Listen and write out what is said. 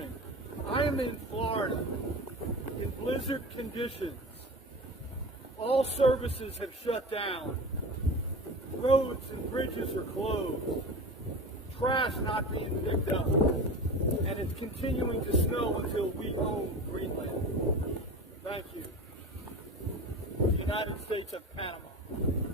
morning. I am in Florida in blizzard conditions. All services have shut down. Roads and bridges are closed. Trash not being picked up. And it's continuing to snow until we own Greenland. Thank you. The United States of Panama.